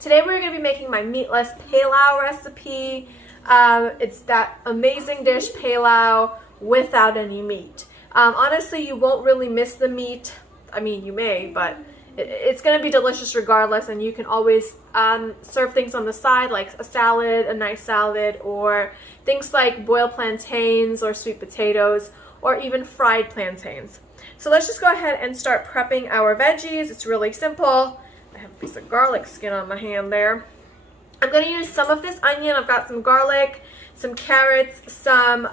Today we're going to be making my meatless pilau recipe. It's that amazing dish, pilau, without any meat. Honestly, you won't really miss the meat. I mean, you may, but it's going to be delicious regardless, and you can always serve things on the side like a salad, a nice salad, or things like boiled plantains or sweet potatoes, or even fried plantains. So let's just go ahead and start prepping our veggies. It's really simple. I have a piece of garlic skin on my hand there. I'm going to use some of this onion. I've got some garlic, some carrots, some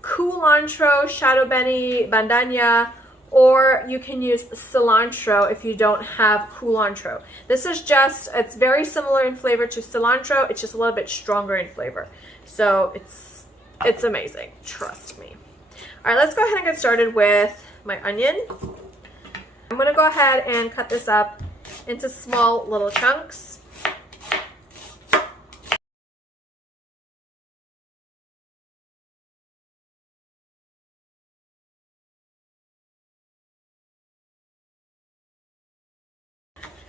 culantro, shadow beni, bandana, or you can use cilantro if you don't have culantro. This is just, it's very similar in flavor to cilantro. It's just a little bit stronger in flavor. So it's amazing. Trust me. All right, let's go ahead and get started with my onion. I'm going to go ahead and cut this up into small little chunks.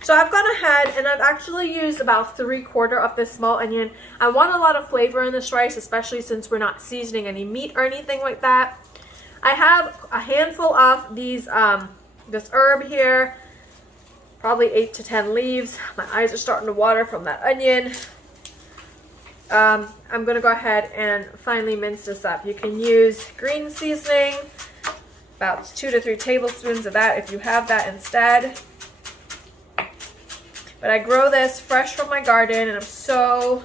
So I've gone ahead and I've actually used about 3/4 of this small onion. I want a lot of flavor in this rice, especially since we're not seasoning any meat or anything like that. I have a handful of these, this herb here, probably 8 to 10 leaves. My eyes are starting to water from that onion. I'm going to go ahead and finely mince this up. You can use green seasoning, about 2 to 3 tablespoons of that if you have that instead. But I grow this fresh from my garden and I'm so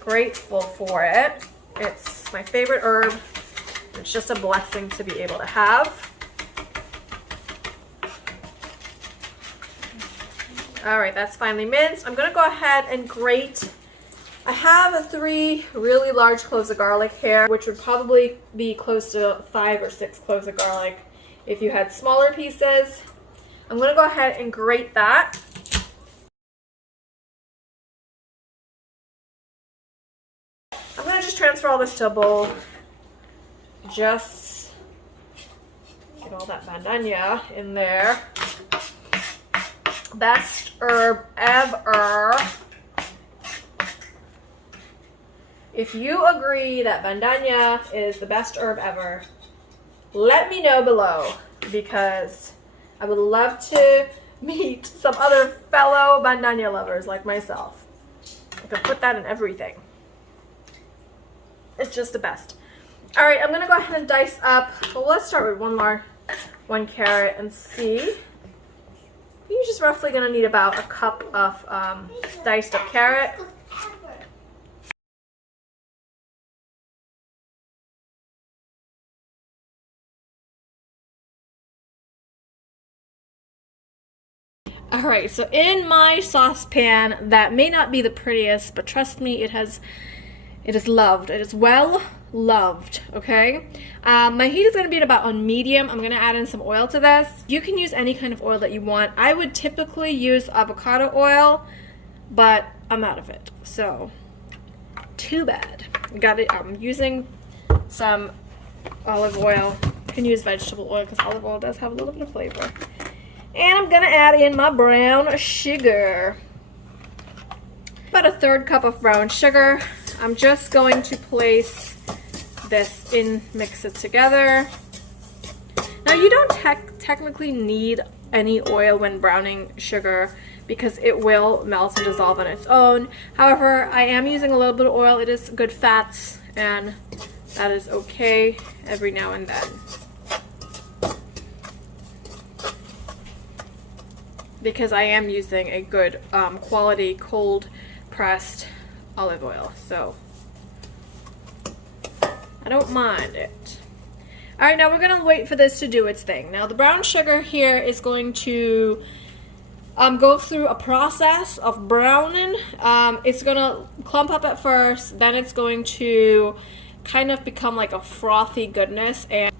grateful for it. It's my favorite herb. It's just a blessing to be able to have. All right, that's finely minced. I'm gonna go ahead and grate. I have 3 really large cloves of garlic here, which would probably be close to 5 or 6 cloves of garlic if you had smaller pieces. I'm gonna go ahead and grate that. I'm gonna just transfer all this to a bowl. Just get all that bandana in there. Best herb ever. If you agree that bandana is the best herb ever, let me know below, because I would love to meet some other fellow bandana lovers like myself. I could put that in everything. It's just the best. All right, I'm gonna go ahead and dice up. Well, let's start with one carrot and see. You're just roughly gonna need about a cup of diced up carrot. All right, so in my saucepan, that may not be the prettiest, but trust me, it is loved. It is well loved, okay? My heat is going to be at about on medium. I'm going to add in some oil to this. You can use any kind of oil that you want. I would typically use avocado oil, but I'm out of it, so too bad. Got it. I'm using some olive oil. You can use vegetable oil because olive oil does have a little bit of flavor. And I'm going to add in my brown sugar. About a 1/3 cup of brown sugar. I'm just going to place this in, mix it together. Now you don't technically need any oil when browning sugar because it will melt and dissolve on its own. However, I am using a little bit of oil. It is good fats, and that is okay every now and then. Because I am using a good quality cold pressed olive oil, so I don't mind it. All right, now we're gonna wait for this to do its thing. Now the brown sugar here is going to go through a process of browning. It's gonna clump up at first, then it's going to kind of become like a frothy goodness, and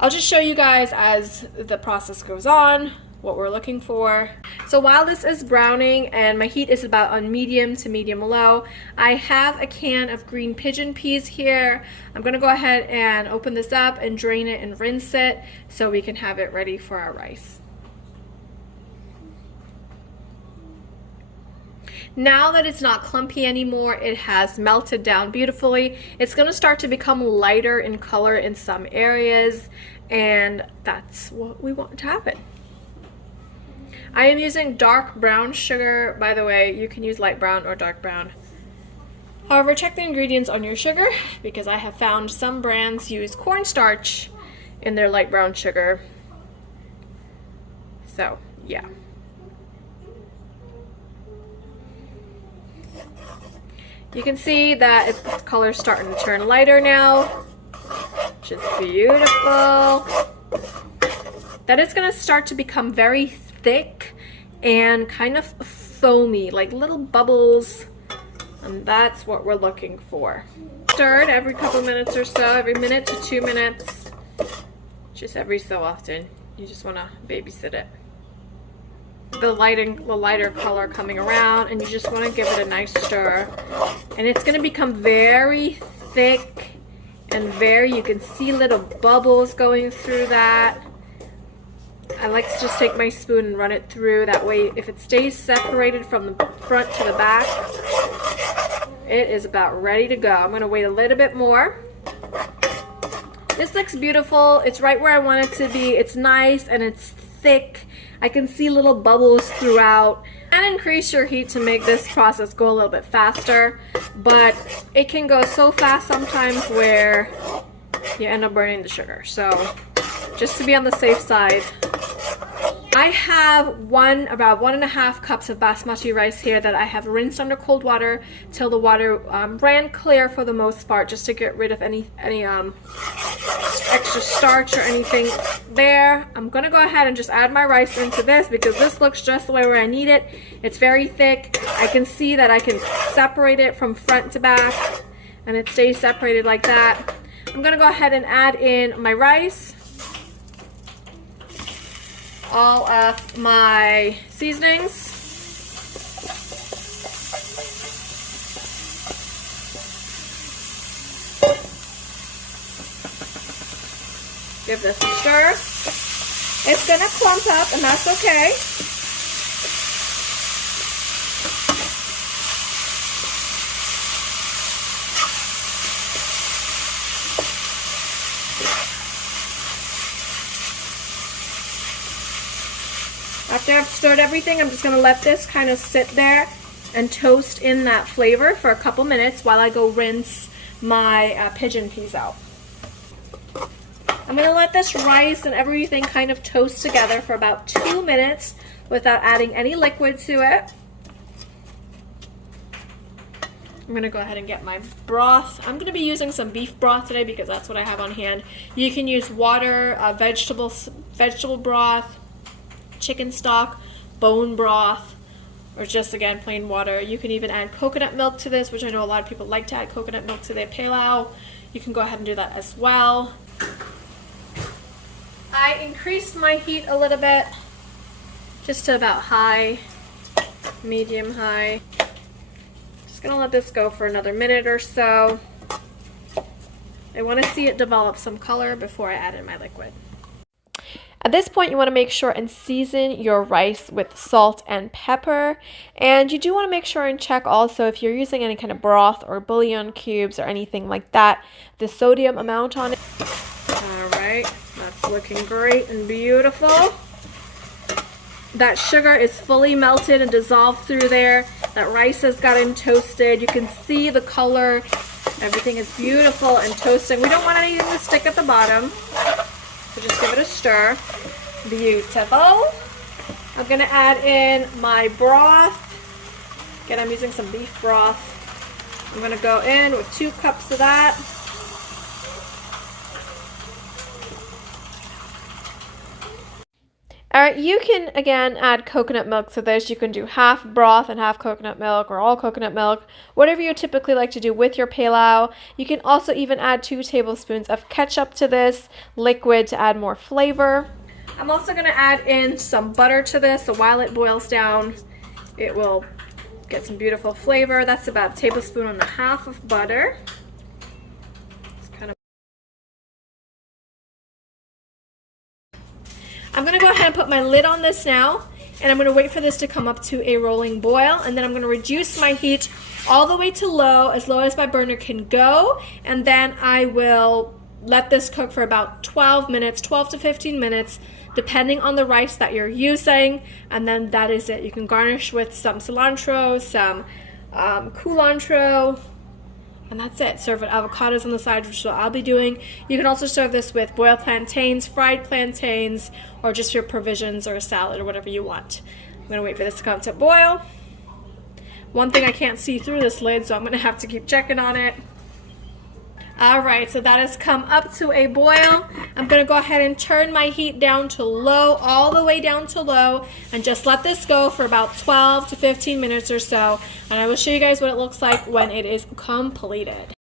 I'll just show you guys as the process goes on what we're looking for. So while this is browning and my heat is about on medium to medium low, I have a can of green pigeon peas here. I'm gonna go ahead and open this up and drain it and rinse it so we can have it ready for our rice. Now that it's not clumpy anymore, it has melted down beautifully. It's going to start to become lighter in color in some areas, and that's what we want to happen. I am using dark brown sugar. By the way, you can use light brown or dark brown. However, check the ingredients on your sugar, because I have found some brands use cornstarch in their light brown sugar. So, yeah. You can see that its color's starting to turn lighter now, which is beautiful. That is going to start to become very thick and kind of foamy, like little bubbles, and that's what we're looking for. Stirred every couple minutes or so, every minute to 2 minutes, just every so often. You just want to babysit it. The lighter color coming around, and you just want to give it a nice stir, and it's going to become very thick and you can see little bubbles going through that. I like to just take my spoon and run it through. That way, if it stays separated from the front to the back, it is about ready to go. I'm going to wait a little bit more. This looks beautiful. It's right where I want it to be. It's nice and it's thick. I can see little bubbles throughout. And increase your heat to make this process go a little bit faster, but it can go so fast sometimes where you end up burning the sugar. So just to be on the safe side, I have about 1.5 cups of basmati rice here that I have rinsed under cold water till the water ran clear for the most part, just to get rid of any extra starch or anything there. I'm gonna go ahead and just add my rice into this because this looks just the way where I need it. It's very thick. I can see that I can separate it from front to back, and it stays separated like that. I'm gonna go ahead and add in my rice, all of my seasonings, give this a stir. It's gonna clump up, and that's okay. After I've stirred everything, I'm just going to let this kind of sit there and toast in that flavor for a couple minutes while I go rinse my pigeon peas out. I'm going to let this rice and everything kind of toast together for about 2 minutes without adding any liquid to it. I'm going to go ahead and get my broth. I'm going to be using some beef broth today because that's what I have on hand. You can use water, vegetable broth, chicken stock, bone broth, or just again plain water. You can even add coconut milk to this, which I know a lot of people like to add coconut milk to their pilau. You can go ahead and do that as well. I increased my heat a little bit, just to about high, medium high. Just gonna let this go for another minute or so. I want to see it develop some color before I add in my liquid. At this point, you want to make sure and season your rice with salt and pepper. And you do want to make sure and check also if you're using any kind of broth or bouillon cubes or anything like that, the sodium amount on it. All right, that's looking great and beautiful. That sugar is fully melted and dissolved through there. That rice has gotten toasted. You can see the color. Everything is beautiful and toasting. We don't want anything to stick at the bottom. So just give it a stir. Beautiful. I'm going to add in my broth. Again, I'm using some beef broth. I'm going to go in with 2 cups of that. Alright, you can again add coconut milk to this. You can do half broth and half coconut milk, or all coconut milk, whatever you typically like to do with your pilau. You can also even add 2 tablespoons of ketchup to this, liquid, to add more flavor. I'm also going to add in some butter to this, so while it boils down, it will get some beautiful flavor. That's about 1.5 tablespoons of butter. I'm going to go ahead and put my lid on this now, and I'm going to wait for this to come up to a rolling boil, and then I'm going to reduce my heat all the way to low as my burner can go, and then I will let this cook for about 12 minutes, 12 to 15 minutes, depending on the rice that you're using, and then that is it. You can garnish with some cilantro, some culantro, and that's it. Serve with avocados on the side, which is what I'll be doing. You can also serve this with boiled plantains, fried plantains, or just your provisions or a salad or whatever you want. I'm going to wait for this to come to boil. One thing, I can't see through this lid, so I'm going to have to keep checking on it. Alright, so that has come up to a boil. I'm going to go ahead and turn my heat down to low, all the way down to low, and just let this go for about 12 to 15 minutes or so, and I will show you guys what it looks like when it is completed.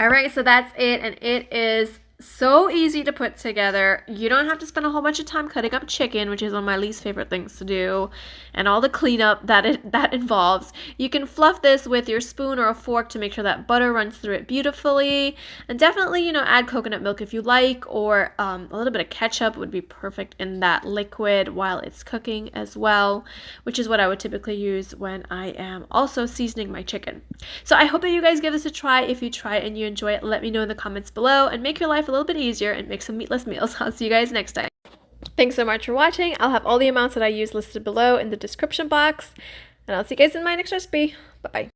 Alright, so that's it, and it is so easy to put together. You don't have to spend a whole bunch of time cutting up chicken, which is one of my least favorite things to do, and all the cleanup that involves. You can fluff this with your spoon or a fork to make sure that butter runs through it beautifully, and definitely, you know, add coconut milk if you like, or a little bit of ketchup would be perfect in that liquid while it's cooking as well, which is what I would typically use when I am also seasoning my chicken. So I hope that you guys give this a try. If you try it and you enjoy it, let me know in the comments below, and make your life a little bit easier and make some meatless meals. I'll see you guys next time. Thanks so much for watching. I'll have all the amounts that I use listed below in the description box, and I'll see you guys in my next recipe. Bye-bye.